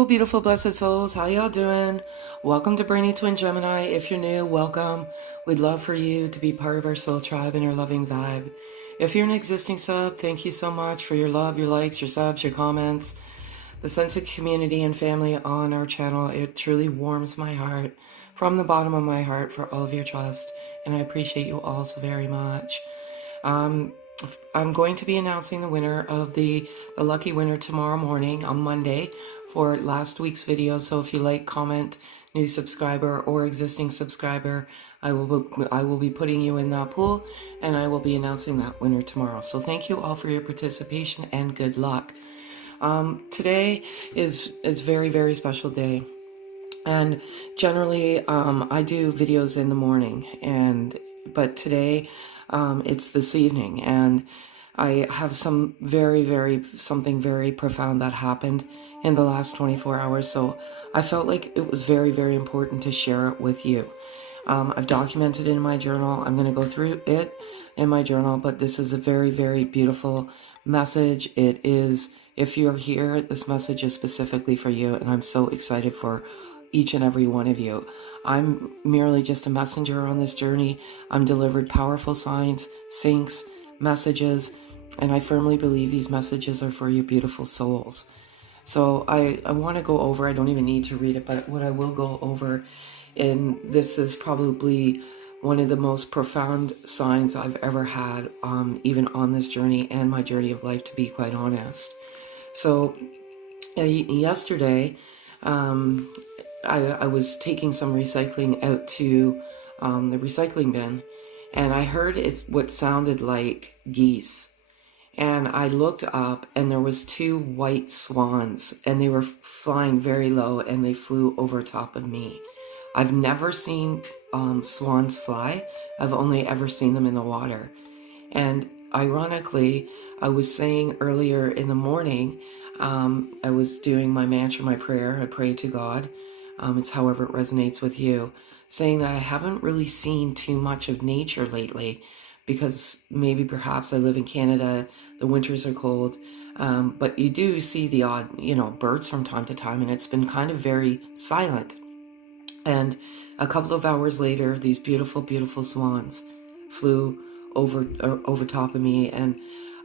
Hello, beautiful blessed souls. How y'all doing? Welcome to Brainy Twin Gemini. If you're new, welcome. We'd love for you to be part of our soul tribe and our loving vibe. If you're an existing sub, thank you so much for your love, your likes, your subs, your comments, the sense of community and family on our channel. It truly warms my heart from the bottom of my heart for all of your trust, and I appreciate you all so very much. I'm going to be announcing the winner of the lucky winner tomorrow morning on Monday for last week's video. So if you like, comment, new subscriber or existing subscriber, I will be putting you in that pool, and I will be announcing that winner tomorrow. So thank you all for your participation and good luck. Today is very, very special day. And generally, I do videos in the morning, but today, it's this evening, and I have something very profound that happened in the last 24 hours. So I felt like it was very, very important to share it with you. I've documented it in my journal. I'm going to go through it in my journal, but this is a very, very beautiful message. It is, if you're here, this message is specifically for you, and I'm so excited for each and every one of you. I'm merely just a messenger on this journey. I'm delivered powerful signs, syncs, messages, and I firmly believe these messages are for your beautiful souls. So I want to go over, I don't even need to read it, but what I will go over, and this is probably one of the most profound signs I've ever had, even on this journey and my journey of life, to be quite honest. So yesterday, I was taking some recycling out to the recycling bin, and I heard what sounded like geese. And I looked up, and there was two white swans, and they were flying very low, and they flew over top of me. I've never seen swans fly. I've only ever seen them in the water. And ironically, I was saying earlier in the morning, I was doing my mantra, my prayer. I prayed to God. It's however it resonates with you, saying that I haven't really seen too much of nature lately, because maybe perhaps I live in Canada, the winters are cold, but you do see the odd, birds from time to time, and it's been kind of very silent. And a couple of hours later, these beautiful, beautiful swans flew over top of me, and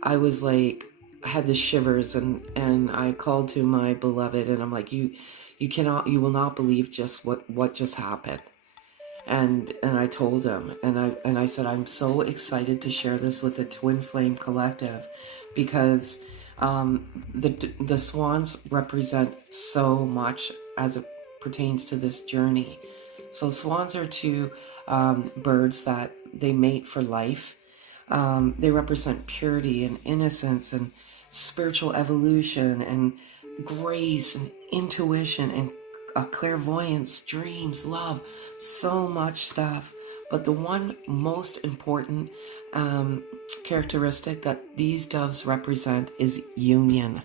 I was like, I had the shivers, and I called to my beloved, and I'm like, you will not believe just what just happened. And I told him, and I said, I'm so excited to share this with the Twin Flame Collective, because the swans represent so much as it pertains to this journey. So swans are two birds that they mate for life. They represent purity and innocence and spiritual evolution and grace and intuition and clairvoyance, dreams, love, so much stuff. But the one most important characteristic that these doves represent is union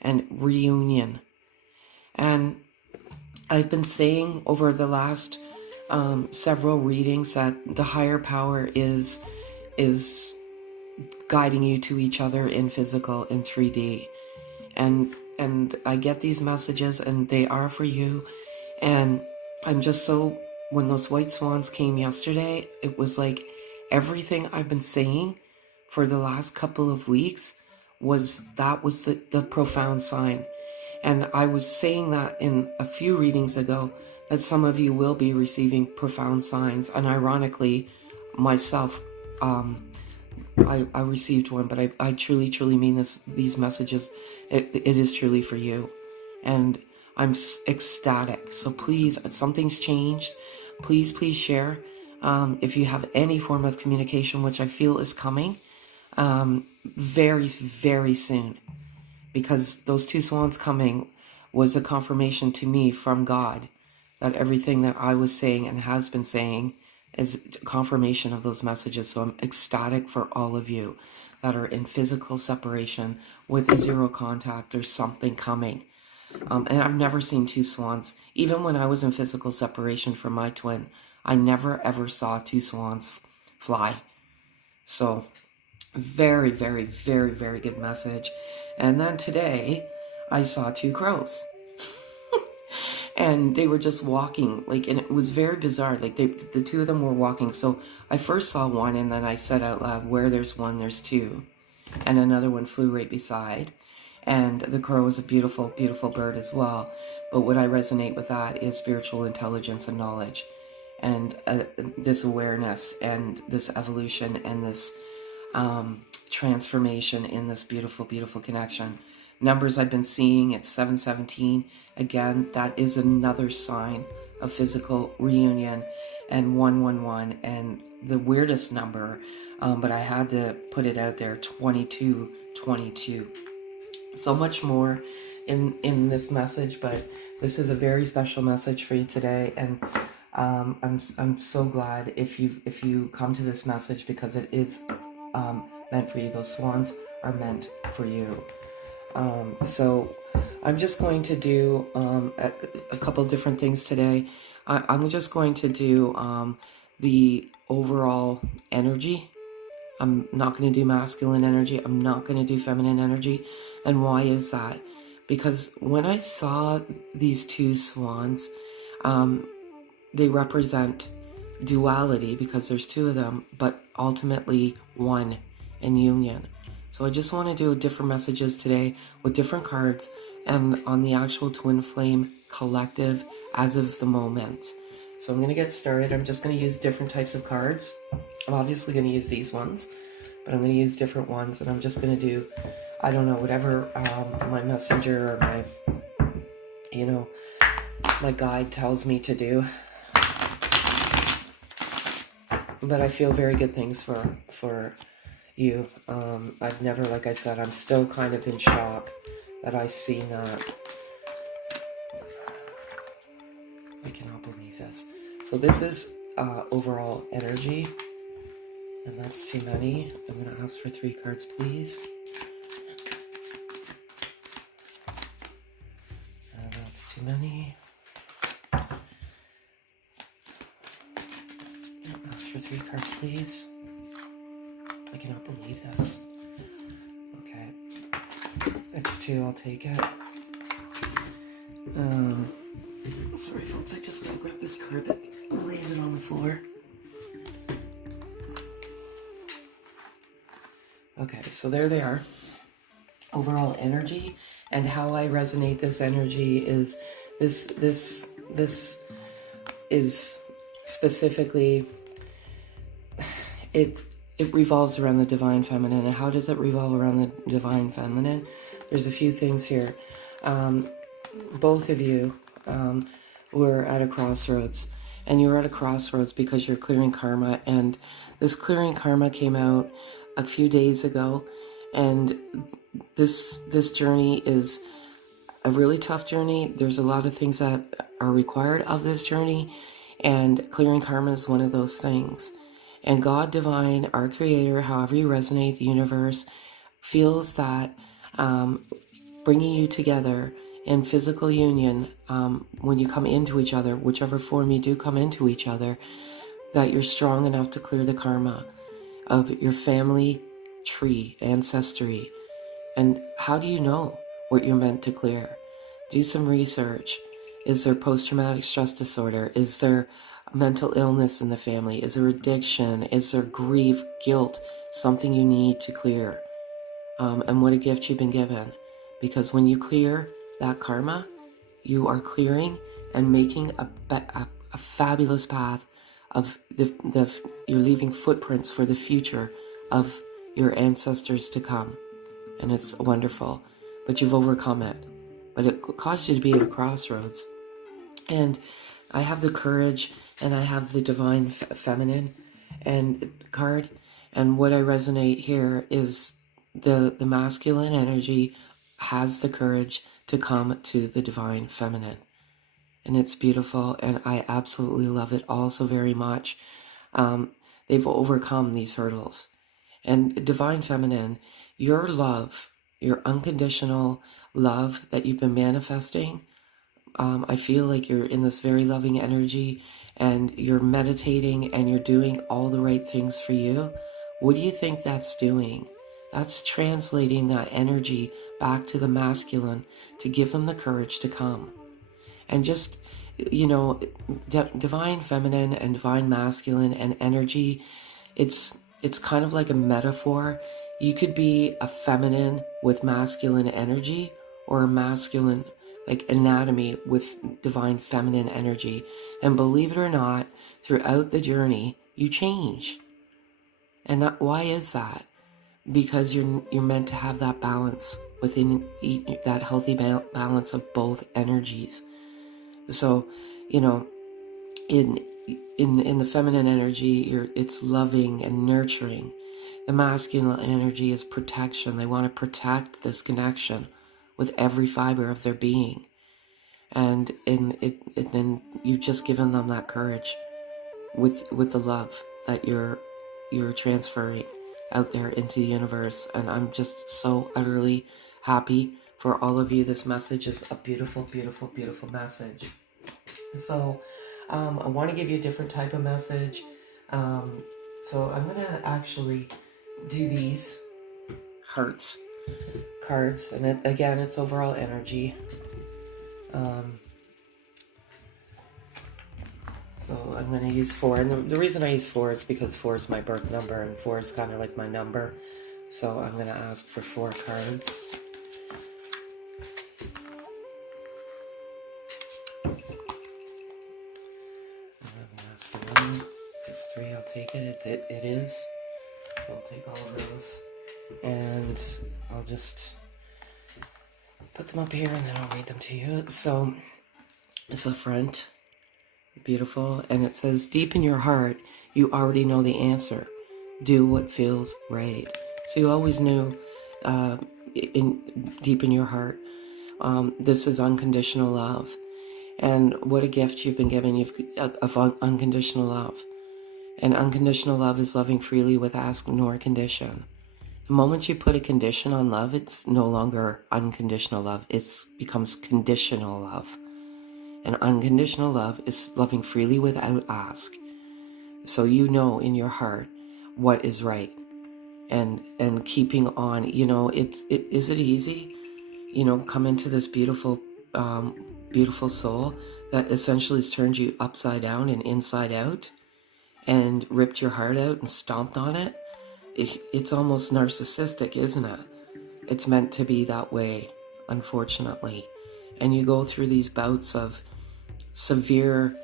and reunion. And I've been saying over the last several readings that the higher power is guiding you to each other in physical, in 3D. And I get these messages, and they are for you. And I'm just so, when those white swans came yesterday, it was like everything I've been saying for the last couple of weeks was the profound sign. And I was saying that in a few readings ago, that some of you will be receiving profound signs. And ironically, myself, I received one, but I truly mean these messages. It is truly for you, and I'm ecstatic. So please, something's changed. Please share. If you have any form of communication, which I feel is coming very, very soon, because those two swans coming was a confirmation to me from God that everything that I was saying and has been saying is confirmation of those messages. So I'm ecstatic for all of you that are in physical separation with a zero contact. There's something coming. And I've never seen two swans. Even when I was in physical separation from my twin, I never ever saw two swans fly. So very, very good message. And then today I saw two crows. and they were just walking, like, and it was very bizarre. Like, the two of them were walking. So I first saw one, and then I said out loud, where there's one, there's two. And another one flew right beside. And the crow was a beautiful, beautiful bird as well. But what I resonate with that is spiritual intelligence and knowledge, and this awareness, and this evolution, and this transformation in this beautiful, beautiful connection. Numbers I've been seeing, it's 717. Again, that is another sign of physical reunion, and 111, and the weirdest number, but I had to put it out there, 2222. So much more in this message, but this is a very special message for you today, and I'm so glad if you come to this message, because it is meant for you. Those swans are meant for you. So I'm just going to do a couple different things today. I'm just going to do the overall energy. I'm not going to do masculine energy. I'm not going to do feminine energy. And why is that? Because when I saw these two swans, they represent duality, because there's two of them, but ultimately one in union. So I just want to do different messages today with different cards, and on the actual Twin Flame Collective as of the moment. So I'm going to get started. I'm just going to use different types of cards. I'm obviously going to use these ones, but I'm going to use different ones, and I'm just going to do, I don't know, whatever my messenger or my, my guide tells me to do. But I feel very good things for you. I've never, like I said, I'm still kind of in shock that I've seen that. I cannot believe this. So this is overall energy, and that's too many. I'm going to ask for 3 cards, please. And that's too many. Ask for 3 cards, please. I cannot believe this. Okay. It's 2, I'll take it. Sorry folks, I just gotta grab this card that landed on the floor. Okay, so there they are. Overall energy, and how I resonate this energy is this is specifically, it revolves around the divine feminine. And how does it revolve around the divine feminine? There's a few things here. Both of you were at a crossroads, and you were at a crossroads because you're clearing karma, and this clearing karma came out a few days ago, and this journey is a really tough journey. There's a lot of things that are required of this journey, and clearing karma is one of those things. And God divine, our creator, however you resonate, the universe, feels that bringing you together in physical union, when you come into each other, whichever form you do come into each other, that you're strong enough to clear the karma of your family tree, ancestry. And how do you know what you're meant to clear? Do some research. Is there post-traumatic stress disorder? Is there mental illness in the family? Is there addiction? Is there grief, guilt, something you need to clear? And what a gift you've been given. Because when you clear that karma, you are clearing and making a fabulous path of you're leaving footprints for the future of your ancestors to come. And it's wonderful. But you've overcome it. But it caused you to be at a crossroads. And I have the courage, and I have the divine feminine and card. And what I resonate here is the masculine energy has the courage to come to the divine feminine. And it's beautiful, and I absolutely love it all so very much. They've overcome these hurdles. And divine feminine, your love, your unconditional love that you've been manifesting, I feel like you're in this very loving energy, and you're meditating, and you're doing all the right things for you. What do you think that's doing? That's translating that energy back to the masculine to give them the courage to come. And just you know, divine feminine and divine masculine and energy, it's kind of like a metaphor. You could be a feminine with masculine energy, or a masculine like anatomy with divine feminine energy. And believe it or not, throughout the journey you change. And why is that? Because you're meant to have that balance within that healthy balance of both energies. So, you know, in the feminine energy, it's loving and nurturing. The masculine energy is protection. They want to protect this connection with every fiber of their being. And then you've just given them that courage with the love that you're transferring out there into the universe. And I'm just so utterly happy for all of you. This message is a beautiful, beautiful, beautiful message. So I want to give you a different type of message. So I'm going to actually do these hearts cards. And again, it's overall energy. So I'm going to use 4. And the reason I use 4 is because 4 is my birth number. And 4 is kind of like my number. So I'm going to ask for 4 cards. It's 3, I'll take it. It is. So I'll take all of those. And I'll just put them up here and then I'll read them to you. So it's a front. Beautiful. And it says, deep in your heart, you already know the answer. Do what feels right. So you always knew deep in your heart. This is unconditional love. And what a gift you've been given of unconditional love. And unconditional love is loving freely with ask nor condition. The moment you put a condition on love, it's no longer unconditional love. It becomes conditional love. And unconditional love is loving freely without ask. So you know in your heart what is right. And keeping on, you know, is it easy? You know, come into this beautiful beautiful soul that essentially has turned you upside down and inside out and ripped your heart out and stomped on it. It's almost narcissistic, isn't it? It's meant to be that way, unfortunately. And you go through these bouts of severe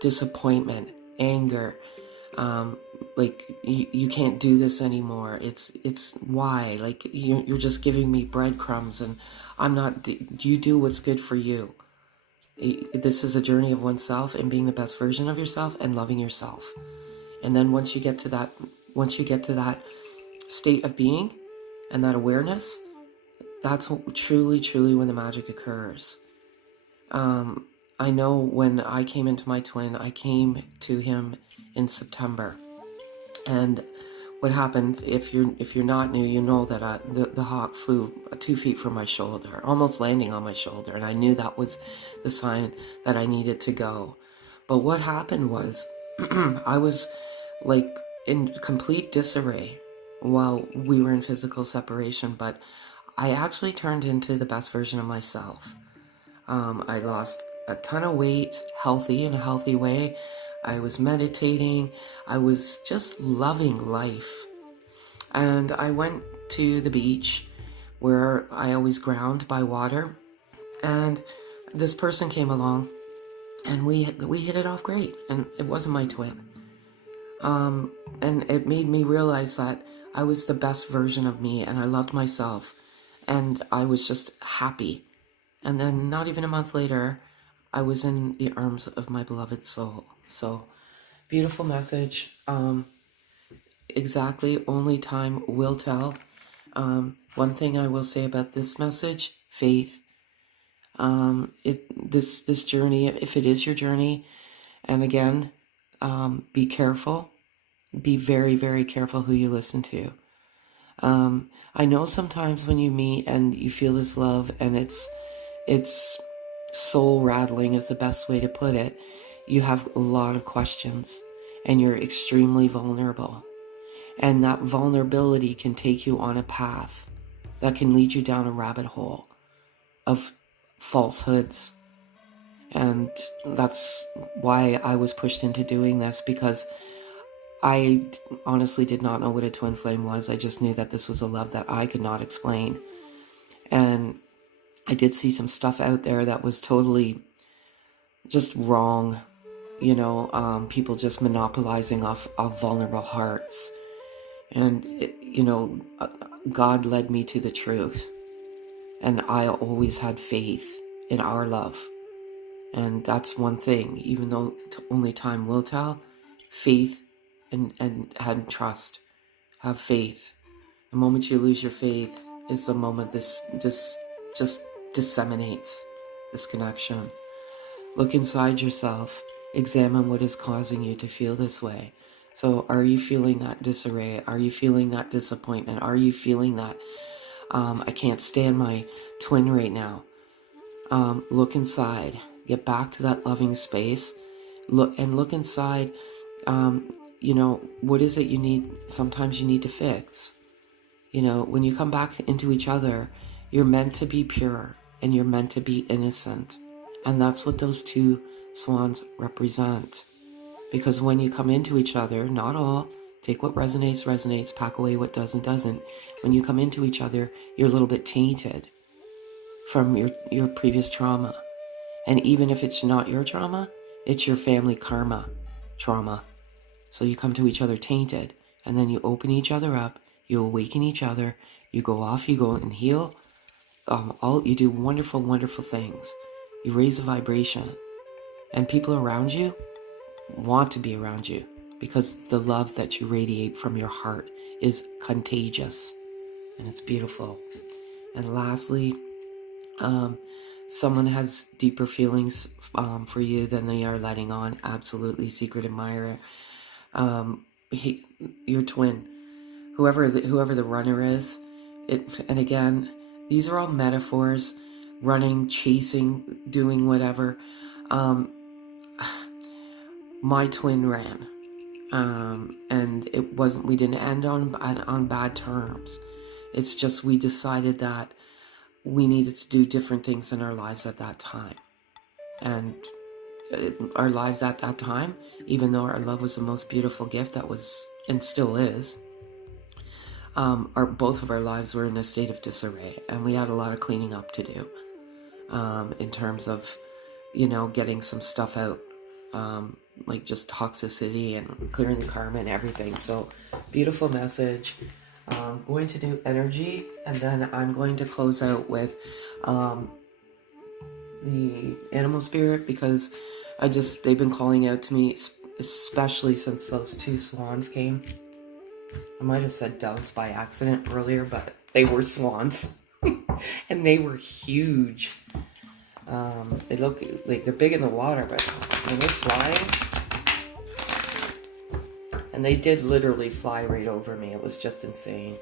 disappointment, anger, like you can't do this anymore. It's why, like you're just giving me breadcrumbs and I'm not. You do what's good for you. This is a journey of oneself and being the best version of yourself and loving yourself. And then once you get to that state of being and that awareness, that's truly when the magic occurs. I know when I came into my twin, I came to him in September. And what happened, if you're not new, you know that the hawk flew 2 feet from my shoulder, almost landing on my shoulder. And I knew that was the sign that I needed to go. But what happened was I was like in complete disarray while we were in physical separation, but I actually turned into the best version of myself. I lost a ton of weight, in a healthy way. I was meditating. I was just loving life. And I went to the beach where I always ground by water. And this person came along and we hit it off great. And it wasn't my twin. And it made me realize that I was the best version of me and I loved myself. And I was just happy. And then not even a month later, I was in the arms of my beloved soul. So, beautiful message. Exactly, only time will tell. One thing I will say about this message, faith. This journey, if it is your journey, and again, be careful. Be very, very careful who you listen to. I know sometimes when you meet and you feel this love and it's soul rattling is the best way to put it. You have a lot of questions and you're extremely vulnerable. And that vulnerability can take you on a path that can lead you down a rabbit hole of falsehoods And that's why I was pushed into doing this, because I honestly did not know what a twin flame was. I just knew that this was a love that I could not explain. And I did see some stuff out there that was totally just wrong. People just monopolizing off vulnerable hearts. And, God led me to the truth. And I always had faith in our love. And that's one thing, even though only time will tell, faith and trust. Have faith. The moment you lose your faith is the moment this just disseminates this connection. Look inside yourself. Examine what is causing you to feel this way. So are you feeling that disarray? Are you feeling that disappointment? Are you feeling that I can't stand my twin right now? Look inside. Get back to that loving space. Look inside. What is it you need? Sometimes you need to fix. When you come back into each other, you're meant to be pure and you're meant to be innocent. And that's what those two swans represent. Because when you come into each other, not all, take what resonates, pack away what doesn't. When you come into each other, you're a little bit tainted from your previous trauma. And even if it's not your trauma, it's your family karma trauma. So you come to each other tainted, and then you open each other up, you awaken each other, you go off, you go and heal. You do wonderful, wonderful things. You raise the vibration, and people around you want to be around you because the love that you radiate from your heart is contagious, and it's beautiful. And lastly, someone has deeper feelings for you than they are letting on. Absolutely, secret admirer. Your twin, whoever the runner is. And again, these are all metaphors. Running, chasing, doing whatever. My twin ran, and it wasn't. We didn't end on bad terms. It's just we decided that we needed to do different things in our lives at that time. And our lives at that time, even though our love was the most beautiful gift that was and still is, both of our lives were in a state of disarray, and we had a lot of cleaning up to do in terms of, getting some stuff out, like just toxicity and clearing the karma and everything. So beautiful message. I'm going to do energy, and then I'm going to close out with the animal spirit, because they've been calling out to me, especially since those two swans came. I might have said doves by accident earlier, but they were swans. And they were huge. They look like they're big in the water, but when they're flying, and they did literally fly right over me. It was just insane.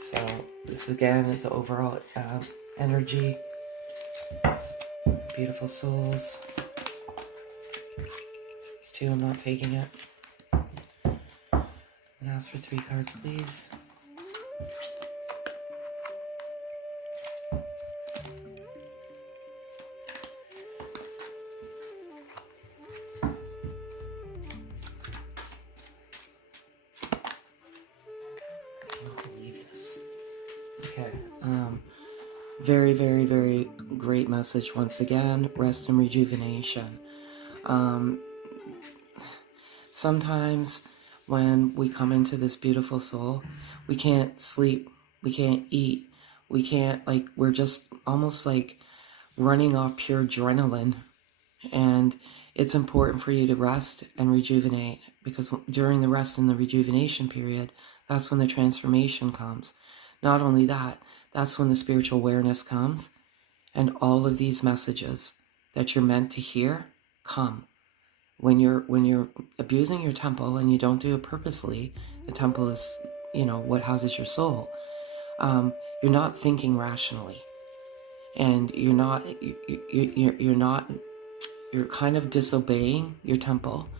So this again is the overall energy. Beautiful souls. It's two, I'm not taking it. And ask for 3 cards, please. Very, very, very great message once again. Rest and rejuvenation. Sometimes when we come into this beautiful soul, we can't sleep, we can't eat, we can't, we're just almost like running off pure adrenaline. And it's important for you to rest and rejuvenate, because during the rest and the rejuvenation period, that's when the transformation comes. Not only that, that's when the spiritual awareness comes, and all of these messages that you're meant to hear come. When you're abusing your temple and you don't do it purposely, the temple is, what houses your soul. You're not thinking rationally, and you're kind of disobeying your temple,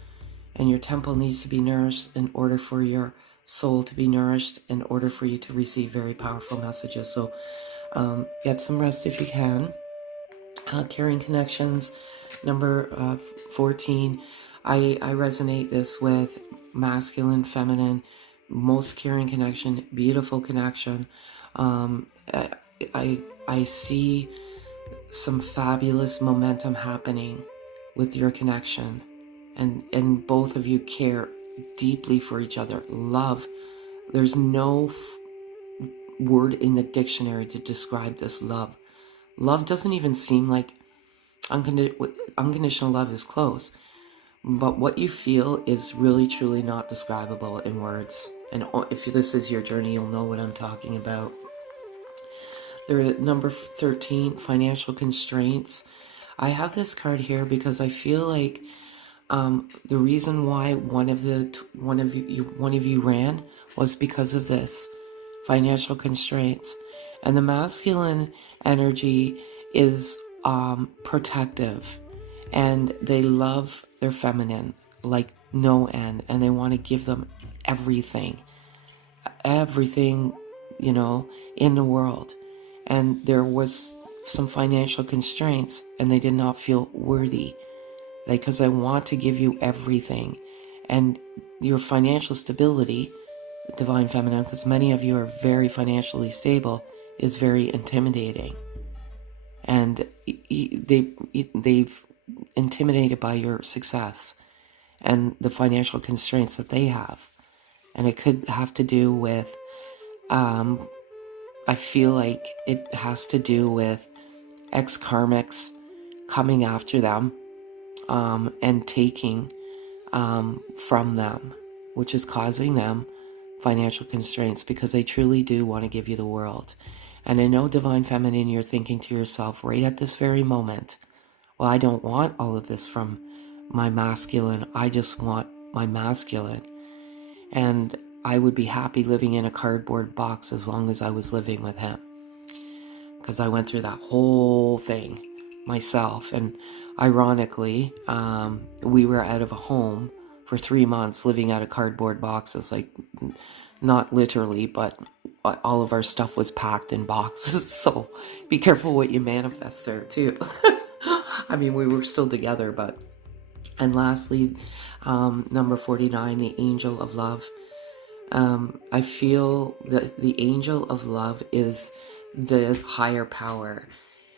and your temple needs to be nourished in order for your soul to be nourished, in order for you to receive very powerful messages. So get some rest if you can. Caring connections, number 14. I resonate this with masculine, feminine, most caring connection, beautiful connection. Um, I see some fabulous momentum happening with your connection, and both of you care deeply for each other. Love. There's no word in the dictionary to describe this love. Love doesn't even seem like unconditional love is close, but what you feel is really truly not describable in words. And if this is your journey, you'll know what I'm talking about. Number 13, financial constraints. I have this card here because I feel like the reason why one of you ran was because of this financial constraints. And the masculine energy is protective, and they love their feminine like no end, and they want to give them everything, in the world. And there was some financial constraints, and they did not feel worthy. Because I want to give you everything. And your financial stability, divine feminine, because many of you are very financially stable, is very intimidating. And they've intimidated by your success and the financial constraints that they have. And it could have to do with, I feel like it has to do with ex-karmics coming after them, and taking from them, which is causing them financial constraints, because they truly do want to give you the world. And I know, divine feminine, you're thinking to yourself right at this very moment, well, I don't want all of this from my masculine. I just want my masculine. And I would be happy living in a cardboard box as long as I was living with him. Because I went through that whole thing myself. And ironically, we were out of a home for 3 months, living out of cardboard boxes. Like, not literally, but all of our stuff was packed in boxes. So be careful what you manifest there too. I mean, we were still together, but. And lastly, number 49, the angel of love. I feel that the angel of love is the higher power,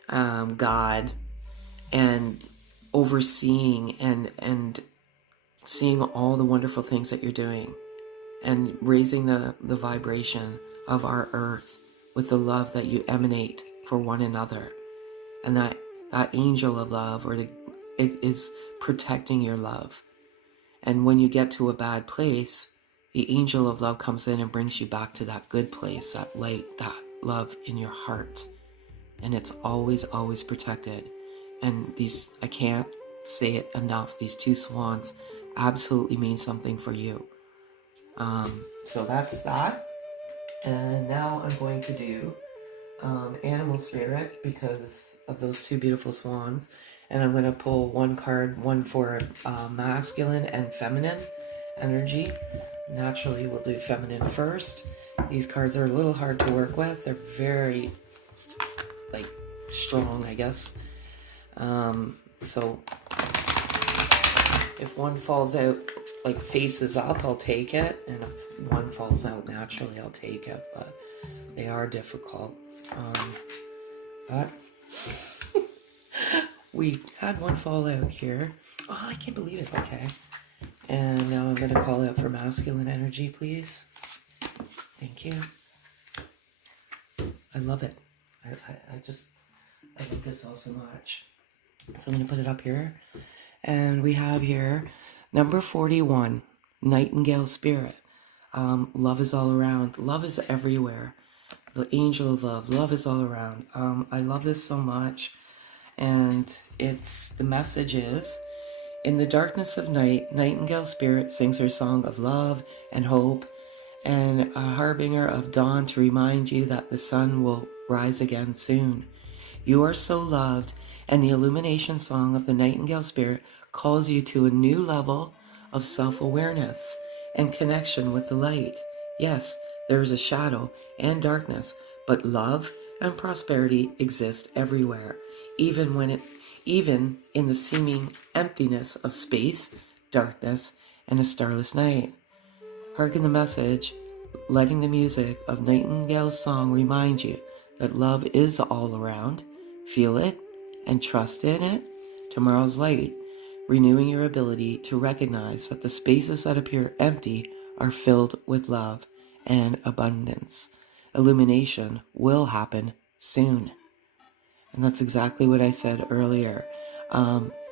God, and overseeing and seeing all the wonderful things that you're doing, and raising the vibration of our earth with the love that you emanate for one another. And that angel of love, is protecting your love. And when you get to a bad place, the angel of love comes in and brings you back to that good place, that light, that love in your heart. And it's always, always protected. And these, I can't say it enough, these two swans absolutely mean something for you. So that's that. And now I'm going to do animal spirit, because of those two beautiful swans. And I'm going to pull one card, one for masculine and feminine energy. Naturally, we'll do feminine first. These cards are a little hard to work with. They're very, strong, I guess. So if one falls out, faces up, I'll take it. And if one falls out naturally, I'll take it. But they are difficult. But we had one fall out here. Oh, I can't believe it. Okay. And now I'm going to call out for masculine energy, please. Thank you. I love it. I love this all so much. So I'm going to put it up here. And we have here number 41, Nightingale Spirit. Love is all around. Love is everywhere. The angel of love. Love is all around. I love this so much. And the message is, in the darkness of night, Nightingale Spirit sings her song of love and hope, and a harbinger of dawn to remind you that the sun will rise again soon. You are so loved, and the illumination song of the Nightingale Spirit calls you to a new level of self-awareness and connection with the light. Yes, there is a shadow and darkness, but love and prosperity exist everywhere, even in the seeming emptiness of space, darkness, and a starless night. Hearken the message, letting the music of Nightingale's song remind you that love is all around. Feel it and trust in it. Tomorrow's light, renewing your ability to recognize that the spaces that appear empty are filled with love and abundance. Illumination will happen soon. And that's exactly what I said earlier.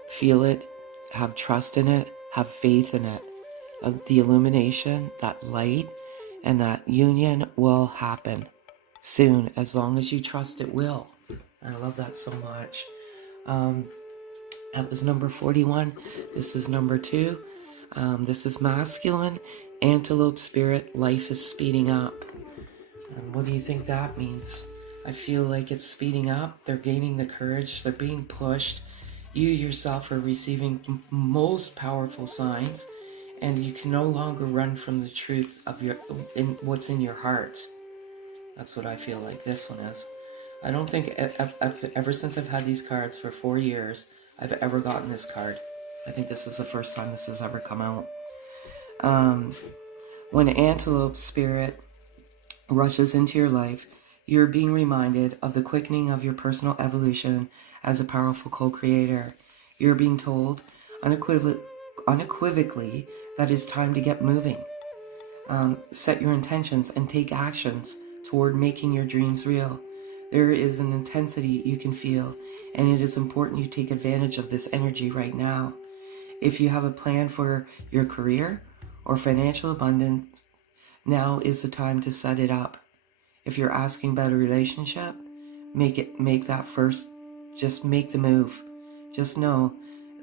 Feel it, have trust in it, have faith in it. The illumination, that light, and that union will happen soon, as long as you trust it will. I love that so much. That was number 41. This is number 2. This is masculine, antelope spirit, life is speeding up. And what do you think that means? I feel like it's speeding up. They're gaining the courage. They're being pushed. You yourself are receiving most powerful signs, and you can no longer run from the truth of what's in your heart. That's what I feel like this one is. I don't think ever since I've had these cards for 4 years, I've ever gotten this card. I think this is the first time this has ever come out. When antelope spirit rushes into your life, you're being reminded of the quickening of your personal evolution as a powerful co-creator. You're being told unequivocally that it's time to get moving. Set your intentions and take actions toward making your dreams real. There is an intensity you can feel, and it is important you take advantage of this energy right now. If you have a plan for your career or financial abundance, now is the time to set it up. If you're asking about a relationship, make that first. Just make the move. Just know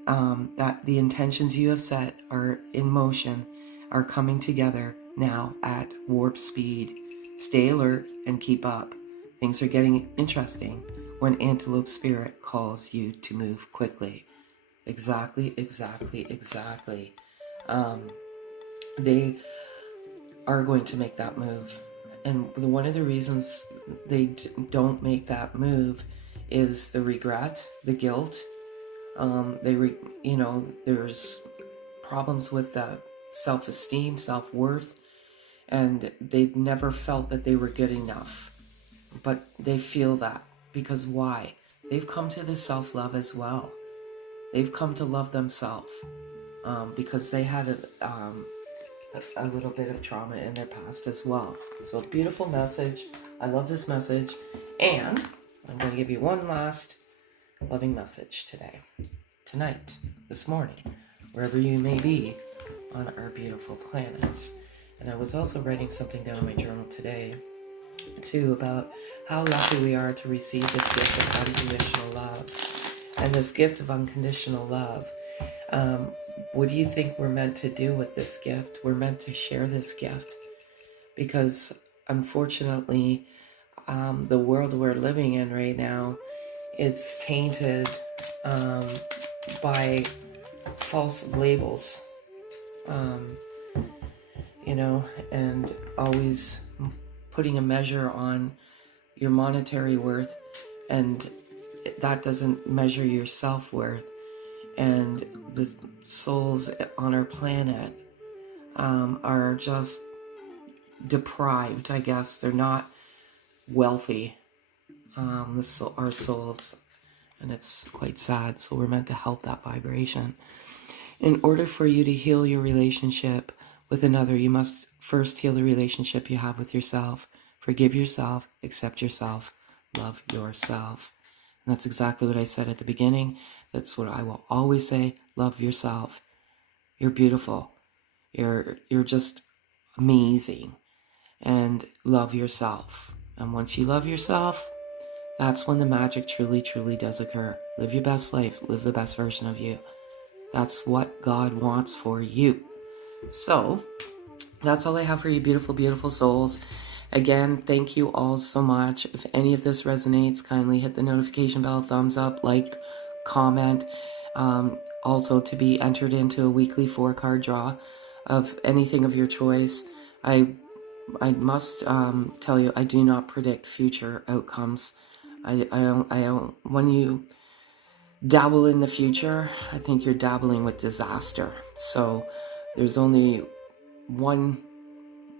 that the intentions you have set are in motion, are coming together now at warp speed. Stay alert and keep up. Things are getting interesting when antelope spirit calls you to move quickly. Exactly. They are going to make that move. And one of the reasons they don't make that move is the regret, the guilt. There's problems with self-esteem, self-worth, and they never felt that they were good enough. But they feel that because why? They've come to the self-love as well. They've come to love themselves because they had a little bit of trauma in their past as well. So beautiful message. I love this message. And I'm going to give you one last loving message tonight, this morning, wherever you may be on our beautiful planet. And I was also writing something down in my journal today, too, about how lucky we are to receive this gift of unconditional love. And this gift of unconditional love, what do you think we're meant to do with this gift? We're meant to share this gift because, unfortunately, the world we're living in right now, it's tainted by false labels, and always putting a measure on your monetary worth, and that doesn't measure your self-worth. And the souls on our planet are just deprived, I guess. They're not wealthy, our souls, and it's quite sad. So we're meant to help that vibration. In order for you to heal your relationship with another, you must first heal the relationship you have with yourself. Forgive yourself, accept yourself, love yourself. And that's exactly what I said at the beginning. That's what I will always say. Love yourself. You're beautiful. You're just amazing. And love yourself. And once you love yourself, that's when the magic truly, truly does occur. Live your best life. Live the best version of you. That's what God wants for you. So, that's all I have for you, beautiful, beautiful souls. Again, thank you all so much. If any of this resonates, kindly hit the notification bell, thumbs up, like, comment. Also, to be entered into a weekly 4-card draw of anything of your choice. I must tell you, I do not predict future outcomes. I don't. When you dabble in the future, I think you're dabbling with disaster. So there's only one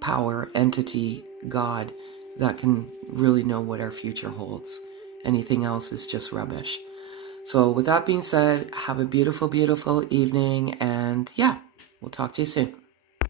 power, entity, God, that can really know what our future holds. Anything else is just rubbish. So with that being said, have a beautiful, beautiful evening, and yeah, we'll talk to you soon.